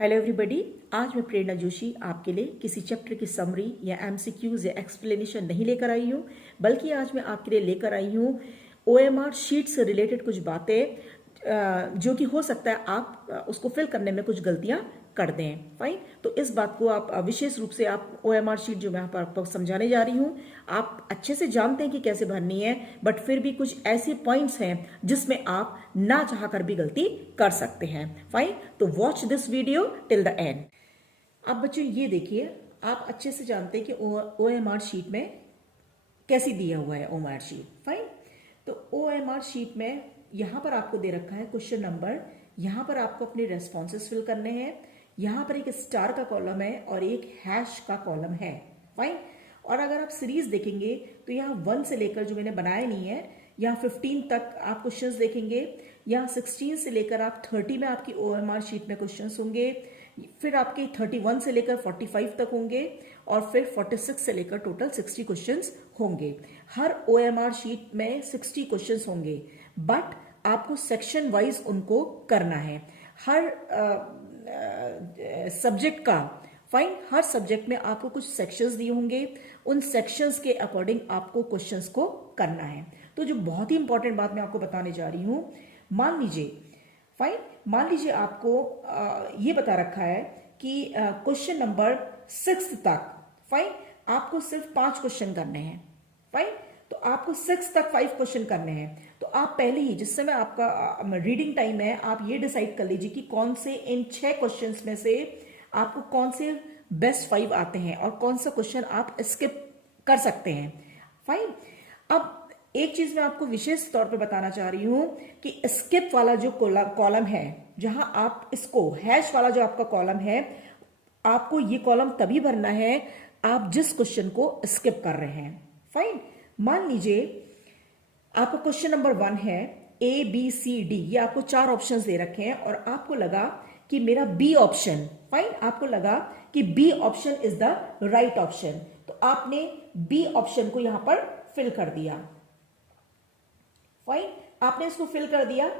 Hello everybody. आज मैं प्रेरणा जोशी आपके लिए किसी चैप्टर की समरी या एमसीक्यूज या एक्सप्लेनेशन नहीं लेकर आई हूँ, बल्कि आज मैं आपके लिए लेकर आई हूँ ओएमआर शीट से रिलेटेड कुछ बातें जो कि हो सकता है आप उसको फिल करने में कुछ गलतियां कर दें। फाइन, तो इस बात को आप विशेष रूप से आप ओएमआर शीट जो मैं आपको समझाने जा रही हूँ आप अच्छे से जानते हैं कि कैसे भरनी है, बट फिर भी कुछ ऐसे पॉइंट्स हैं जिसमें आप ना चाह कर भी गलती कर सकते हैं। फाइन, तो watch this video till the end. अब बच्चों ये देखिए, आप अच्छे से जानते हैं कि ओएमआर शीट में कैसी दिया हुआ है ओएमआर शीट। फाइन, तो ओएमआर शीट में यहां पर आपको दे रखा है क्वेश्चन नंबर, यहां पर आपको अपने रेस्पॉन्सेस फिल करने हैं, यहां पर एक स्टार का कॉलम है और एक हैश का कॉलम है। फाइन, और अगर आप सीरीज देखेंगे तो यहाँ 1 से लेकर, जो मैंने बनाया नहीं है, यहाँ 15 तक आप क्वेश्चंस देखेंगे, यहाँ 16 से लेकर आप 30 में आपकी ओएमआर शीट में क्वेश्चंस होंगे, फिर आपके 31 से लेकर 45 तक होंगे और फिर 46 से लेकर टोटल 60 क्वेश्चंस होंगे। हर ओएमआर शीट में 60 क्वेश्चंस होंगे, बट आपको सेक्शन वाइज उनको करना है। हर सब्जेक्ट का, फाइन, हर सब्जेक्ट में आपको कुछ सेक्शंस दिए होंगे, उन सेक्शंस के अकॉर्डिंग आपको क्वेश्चंस को करना है। तो जो बहुत ही इंपॉर्टेंट बात मैं आपको बताने जा रही हूं, मान लीजिए, फाइन, मान लीजिए आपको ये बता रखा है कि क्वेश्चन नंबर 6 तक, फाइन, आपको सिर्फ 5 क्वेश्चन करने हैं। फाइन, तो आपको 6 तक 5 क्वेश्चन करने हैं। तो आप पहले ही, जिस समय आपका रीडिंग टाइम है, आप ये डिसाइड कर लीजिए कि कौन से इन 6 क्वेश्चंस में से आपको कौन से बेस्ट 5 आते हैं और कौन सा क्वेश्चन आप स्किप कर सकते हैं। फाइन, अब एक चीज मैं आपको विशेष तौर पे बताना चाह रही हूं कि स्किप वाला जो कॉलम है, जहां आप इसको, हैश वाला जो आपका कॉलम है, आपको ये कॉलम तभी भरना है आप जिस क्वेश्चन को स्किप कर रहे हैं। फाइन, मान लीजिए आपका क्वेश्चन नंबर 1 है A B C D, ये आपको 4 ऑप्शंस दे रखे हैं और आपको लगा कि मेरा बी ऑप्शन, फाइन, आपको लगा कि B option is the right option, तो आपने बी ऑप्शन को यहां पर फिल कर दिया। फाइन, आपने इसको फिल कर दिया,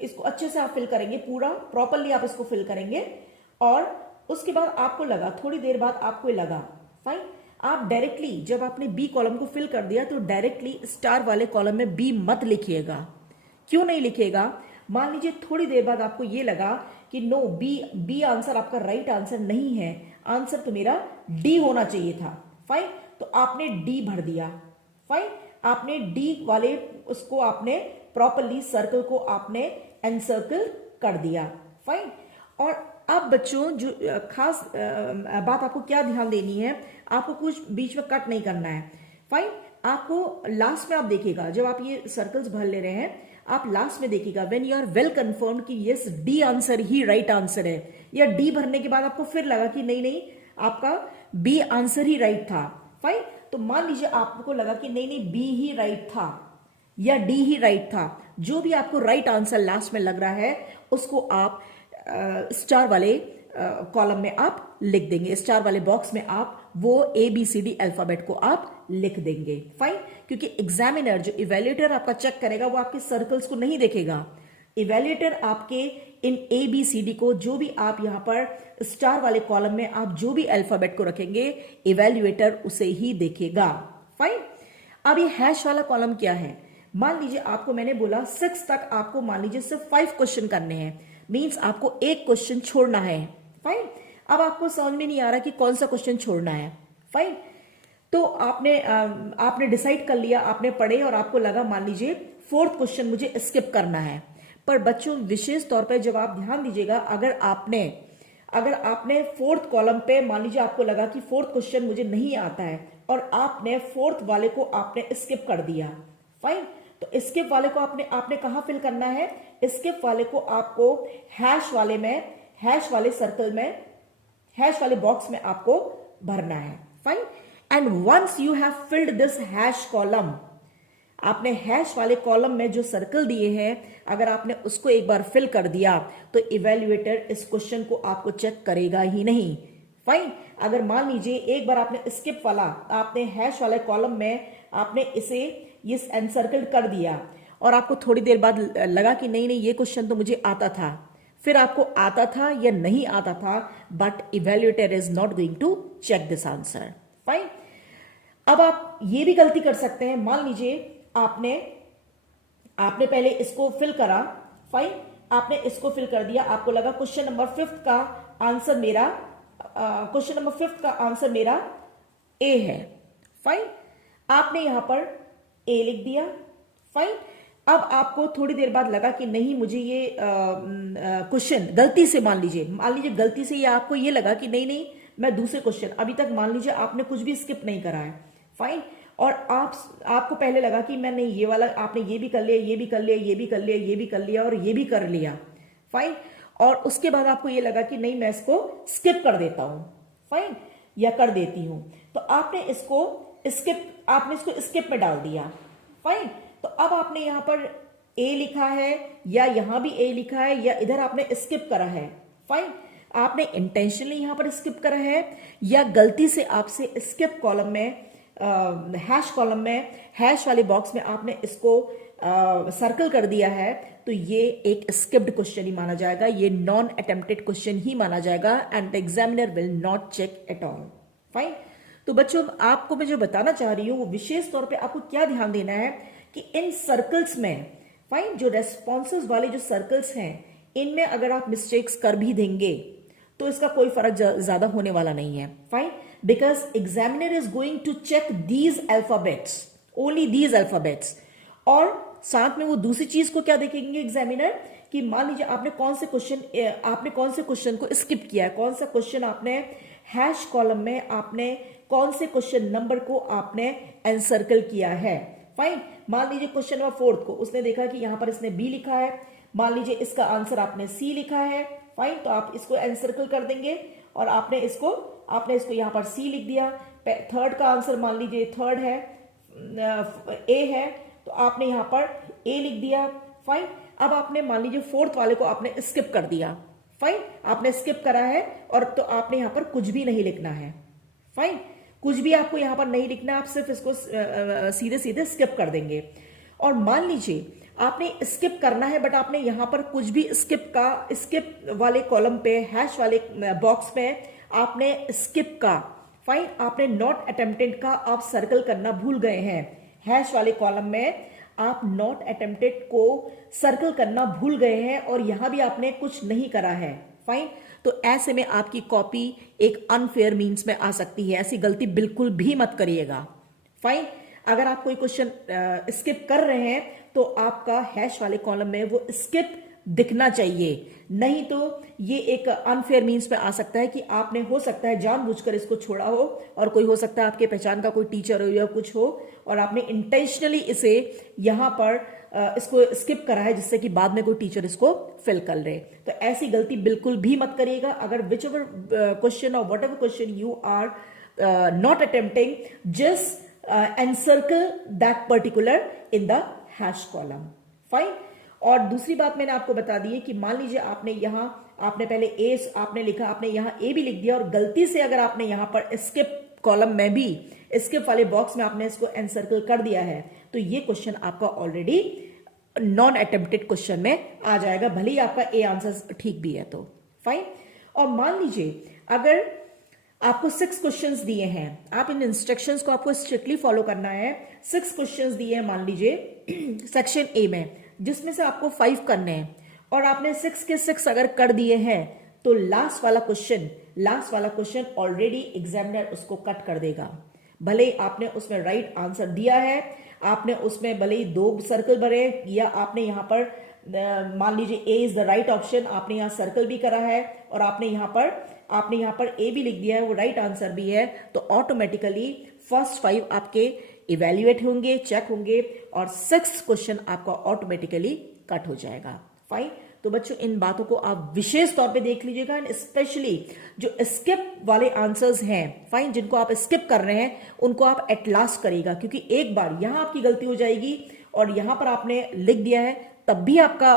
इसको अच्छे से आप फिल करेंगे, पूरा प्रॉपरली आप इसको फिल करेंगे। और उसके बाद आपको लगा, थोड़ी देर बाद आपको लगा, फाइन, आप डायरेक्टली जब आपने बी कॉलम को फिल कर दिया तो डायरेक्टली स्टार वाले कॉलम में बी मत लिखिएगा। क्यों नहीं लिखिएगा? मान लीजिए थोड़ी देर बाद आपको ये लगा कि नो, बी आंसर आपका राइट आंसर नहीं है, आंसर तो मेरा डी होना चाहिए था। फाइन, तो आपने डी भर दिया। फाइन, आपने डी वाले उसको आपने प्रॉपरली, सर्कल को आपने एनसर्कल कर दिया। फाइन, और अब बच्चों जो खास बात आपको क्या ध्यान देनी है, आपको कुछ बीच में कट नहीं करना है। फाइन, आपको लास्ट में आप देखिएगा, जब आप ये सर्कल्स भर ले रहे हैं, आप लास्ट में देखिएगा when you are well confirm कि यस डी आंसर ही राइट आंसर है, या डी भरने के बाद आपको फिर लगा कि नहीं नहीं आपका बी आंसर ही राइट था। फाइन, तो मान लीजिए आपको लगा कि नहीं नहीं बी ही राइट था या डी ही राइट था, जो भी आपको राइट आंसर लास्ट में लग रहा है उसको आप स्टार वाले कॉलम में आप लिख देंगे, स्टार वाले बॉक्स में आप वो ABCD अल्फाबेट को आप लिख देंगे। फाइन, क्योंकि एग्जामिनर, जो इवेल्युएटर आपका चेक करेगा, वो आपके सर्कल्स को नहीं देखेगा। इवेल्युएटर आपके इन ABCD को, जो भी आप यहां पर स्टार वाले कॉलम में आप जो भी अल्फाबेट को रखेंगे, इवेल्युएटर उसे ही देखेगा। फाइन, अब ये हैश वाला कॉलम क्या है? मान लीजिए आपको मैंने बोला 6 तक आपको मान लीजिए सिर्फ 5 क्वेश्चन करने हैं, मींस आपको एक क्वेश्चन छोड़ना है। फाइन, अब आपको समझ में नहीं आ रहा कि कौन सा क्वेश्चन छोड़ना है। फाइन, तो आपने डिसाइड कर लिया, आपने पढ़े और आपको लगा मान लीजिए 4th क्वेश्चन मुझे स्किप करना है। पर बच्चों विशेष तौर पे जब आप ध्यान दीजिएगा, अगर आपने 4th कॉलम पे मान लीजिए आपको लगा कि 4th क्वेश्चन मुझे नहीं आता है और आपने 4th वाले को आपने स्किप कर दिया। फाइन, तो स्किप वाले को आपने कहां फिल करना है? स्किप वाले को आपको हैश वाले में, हैश वाले सर्कल में, हैश वाले बॉक्स में आपको भरना है। Fine, and once you have filled this hash column, आपने हैश वाले कॉलम में जो सर्कल दिए हैं, अगर आपने उसको एक बार फिल कर दिया तो इवेल्युएटर इस क्वेश्चन को आपको चेक करेगा ही नहीं। फाइन, अगर मान लीजिए एक बार आपने स्किप वाला, आपने हैश वाले कॉलम में आपने इसे ये एनसर्कल कर दिया और आपको थोड़ी देर बाद लगा कि नहीं नहीं ये क्वेश्चन तो मुझे आता था, फिर आपको आता था या नहीं आता था, but evaluator is not going to check this answer. Fine. अब आप ये भी गलती कर सकते हैं, मान लीजिए आपने पहले इसको फिल करा, फाइन, आपने इसको फिल कर दिया, आपको लगा क्वेश्चन नंबर 5 का आंसर मेरा ए है, फाइन, आपने यहां पर ए लिख दिया, फाइन। अब आपको थोड़ी देर बाद लगा कि नहीं, मुझे ये क्वेश्चन गलती से, मान लीजिए गलती से ये आपको ये लगा कि नहीं मैं दूसरे क्वेश्चन, अभी तक मान लीजिए आपने कुछ भी स्किप नहीं करा है, फाइन, और आपको पहले लगा कि मैं नहीं, ये वाला आपने ये भी कर लिया, ये भी कर लिया, ये भी कर लिया, ये भी कर लिया और ये भी कर लिया, फाइन, और उसके बाद आपको ये लगा कि नहीं, मैं इसको स्किप कर देता हूं, फाइन, या कर देती हूं, तो आपने इसको स्किप में डाल दिया, फाइन। तो अब आपने यहां पर ए लिखा है, या यहां भी ए लिखा है, या इधर आपने स्किप करा है, फाइन, आपने इंटेंशनली यहां पर स्किप करा है, या गलती से आपसे स्किप कॉलम में, हैश कॉलम में, हैश वाले बॉक्स में आपने इसको सर्कल कर दिया है, तो ये एक स्किप्ड क्वेश्चन ही माना जाएगा, ये नॉन अटेम्प्टेड क्वेश्चन ही माना जाएगा, and the examiner will not check at all, fine. तो बच्चों, आपको मैं जो बताना चाह रही हूं वो विशेष तौर पे आपको क्या ध्यान देना है कि इन सर्कल्स में, फाइन, जो रेस्पॉन्सेज वाले जो सर्कल्स हैं, इनमें अगर आप मिस्टेक्स कर भी देंगे तो इसका कोई फर्क ज्यादा होने वाला नहीं है, fine, because examiner is going to check these alphabets, only these alphabets. और साथ में वो दूसरी चीज को क्या देखेंगे एग्जामिनर, कि मान लीजिए आपने कौन से क्वेश्चन को स्किप किया है, कौन सा क्वेश्चन आपने हैश कॉलम में, आपने कौन से क्वेश्चन नंबर को आपने एनसर्कल किया है, फाइन। मान लीजिए क्वेश्चन नंबर 4 को उसने देखा कि यहां पर इसने बी लिखा है, मान लीजिए इसका आंसर आपने सी लिखा है, फाइन, तो आप इसको एनसर्कल कर देंगे और आपने इसको यहां पर सी लिख दिया। थर्ड का आंसर मान लीजिए थर्ड है, ए है, तो आपने यहां पर ए लिख दिया, फाइन। अब आपने मान लीजिए 4th वाले को आपने स्किप कर दिया, फाइन, आपने स्किप करा है, और तो आपने यहां पर कुछ भी नहीं लिखना है, फाइन, कुछ भी आपको यहां पर नहीं लिखना, आप सिर्फ इसको सीधे सीधे स्किप कर देंगे। और मान लीजिए आपने स्किप करना है, बट आपने यहां पर कुछ भी स्किप वाले कॉलम पे, हैश वाले बॉक्स में आपने स्किप का, फाइन, आपने नॉट अटेम्प्टेड का आप सर्कल करना भूल गए हैं, हैश वाले कॉलम में आप नॉट अटेम्प्टेड को सर्कल करना भूल गए हैं, और यहां भी आपने कुछ नहीं करा है, फाइन, तो ऐसे में आपकी कॉपी एक अनफेयर मीन्स में आ सकती है। ऐसी गलती बिल्कुल भी मत करिएगा, फाइन। अगर आप कोई क्वेश्चन स्किप कर रहे हैं तो आपका हैश वाले कॉलम में वो स्किप दिखना चाहिए, नहीं तो ये एक अनफेयर मीन्स में आ सकता है कि आपने, हो सकता है जानबूझकर इसको छोड़ा हो, और कोई हो सकता है आपके पहचान का कोई टीचर हो या कुछ हो, और आपने इंटेंशनली इसे यहां पर इसको स्किप करा है, जिससे कि बाद में कोई टीचर इसको फिल कर ले। तो ऐसी गलती बिल्कुल भी मत करिएगा। अगर विच एवर क्वेश्चन और whatever question you are not attempting, just encircle that particular in the hash column, fine. और दूसरी बात मैंने आपको बता दी है कि मान लीजिए आपने पहले ए आपने लिखा, आपने यहां ए भी लिख दिया, और गलती से अगर आपने यहां पर स्किप कॉलम में भी, स्किप वाले बॉक्स में आपने इसको एनसर्कल कर दिया है, तो ये क्वेश्चन आपका ऑलरेडी नॉन अटेम्प्टेड क्वेश्चन में आ जाएगा, भले ही आपका ए आंसर ठीक भी है तो, फाइन। और मान लीजिए अगर आपको 6 क्वेश्चंस दिए हैं, आप इन इंस्ट्रक्शंस को आपको स्ट्रिक्टली फॉलो करना है। 6 क्वेश्चंस दिए हैं मान लीजिए सेक्शन ए में, जिसमें से आपको 5 करने हैं, और आपने 6 के 6 अगर कर दिए हैं, तो लास्ट वाला क्वेश्चन ऑलरेडी एग्जामिनर उसको कट कर देगा। भले ही आपने उसमें राइट आंसर दिया है, आपने उसमें भले ही 2 सर्कल भरे, या आपने यहां पर मान लीजिए ए इज द राइट ऑप्शन, आपने यहां सर्कल भी करा है, और आपने यहां पर ए भी लिख दिया है, वो राइट आंसर भी है, तो ऑटोमेटिकली फर्स्ट 5 आपके इवेल्युएट होंगे, चेक होंगे, और 6th क्वेश्चन आपका ऑटोमेटिकली कट हो जाएगा, फाइन। तो बच्चों, इन बातों को आप विशेष तौर पे देख लीजिएगा, एंड स्पेशली जो स्किप वाले आंसर्स हैं, फाइन, जिनको आप स्किप कर रहे हैं, उनको आप एट लास्ट करिएगा, क्योंकि एक बार यहां आपकी गलती हो जाएगी और यहां पर आपने लिख दिया है, तब भी आपका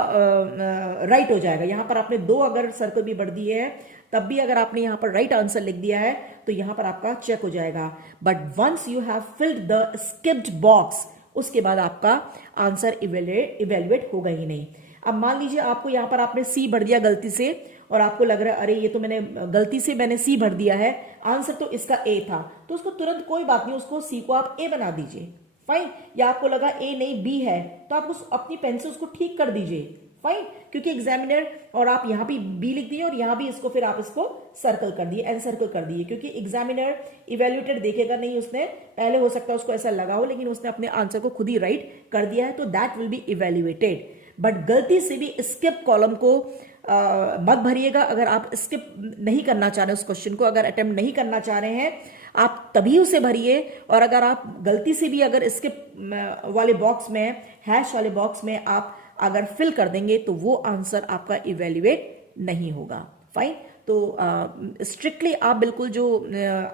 राइट हो जाएगा। यहां पर आपने 2 अगर सर्कल भी बढ़ दिए हैं, तब भी अगर आपने यहां पर राइट आंसर लिख दिया है, तो यहां पर आपका चेक हो जाएगा। But once you have filled the skipped box, उसके बाद आपका आंसर इवेल्युएट होगा ही नहीं। अब मान लीजिए आपको यहाँ पर आपने सी भर दिया गलती से और आपको लग रहा है अरे ये तो मैंने गलती से मैंने सी भर दिया है, आंसर तो इसका ए था, तो उसको तुरंत कोई बात नहीं, उसको सी को आप ए बना दीजिए, फाइन। या आपको लगा ए नहीं बी है, तो आप उस अपनी पेन से उसको ठीक कर दीजिए, फाइन। क्योंकि एग्जामिनर, और आप यहां भी बी लिख दिए और यहां भी इसको फिर आप इसको सर्कल कर दिए, एन सर्कल कर दिए, क्योंकि एग्जामिनर इवेल्युएटेड देखेगा नहीं, उसने पहले हो सकता है उसको ऐसा लगा हो लेकिन उसने अपने आंसर को खुद ही राइट कर दिया है, तो that will be evaluated. But गलती से भी स्किप कॉलम को मत भरिएगा। अगर आप स्किप नहीं करना चाह रहे उस क्वेश्चन को, अगर अटेम्प्ट नहीं करना चाह रहे हैं, आप तभी उसे भरिए। और अगर आप गलती से भी अगर स्किप वाले बॉक्स में, हैश वाले बॉक्स में आप अगर फिल कर देंगे तो वो आंसर आपका इवेल्युएट नहीं होगा, फाइन। तो स्ट्रिक्टली आप बिल्कुल जो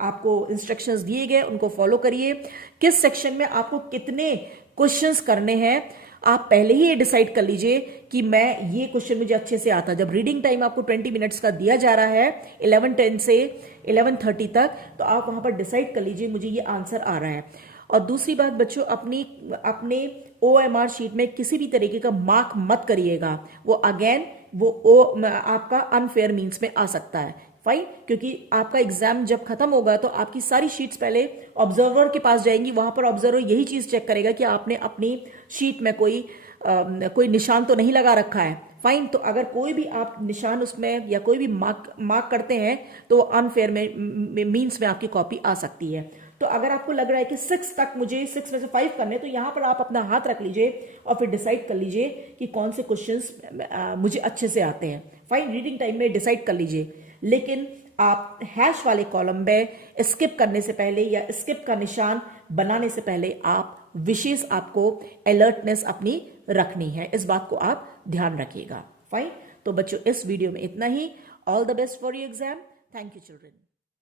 आपको इंस्ट्रक्शंस दिए गए उनको फॉलो करिए। किस सेक्शन में आपको कितने क्वेश्चंस करने हैं आप पहले ही ये डिसाइड कर लीजिए कि मैं ये क्वेश्चन मुझे अच्छे से आता। जब रीडिंग टाइम आपको 20 मिनट्स का दिया जा रहा है 11:10 से 11:30 तक, तो आप वहां पर डिसाइड कर लीजिए मुझे ये आंसर आ रहा है। और दूसरी बात बच्चों, अपने OMR शीट में किसी भी तरीके का मार्क मत करिएगा। वो अगेन आपका अनफेयर मीन्स में आ सकता है, फाइन। क्योंकि आपका एग्जाम जब खत्म होगा तो आपकी सारी शीट्स पहले ऑब्जर्वर के पास जाएंगी, वहां पर ऑब्जर्वर यही चीज चेक करेगा कि आपने अपनी शीट में कोई निशान तो नहीं लगा रखा है, फाइन। तो अगर कोई भी आप निशान उसमें या कोई भी मार्क करते हैं तो अनफेयर मीन्स में आपकी कॉपी आ सकती है। तो अगर आपको लग रहा है कि 6 तक मुझे 6 में से 5 करने, तो यहां पर आप अपना हाथ रख लीजिए और फिर डिसाइड कर लीजिए कि कौन से क्वेश्चंस मुझे अच्छे से आते हैं, फाइन। रीडिंग टाइम में डिसाइड कर लीजिए। लेकिन आप हैश वाले कॉलम में स्किप करने से पहले या स्किप का निशान बनाने से पहले आप विशेष आपको अलर्टनेस अपनी रखनी है, इस बात को आप ध्यान रखिएगा, फाइन। तो बच्चों इस वीडियो में इतना ही। All the best for your exam. Thank you children.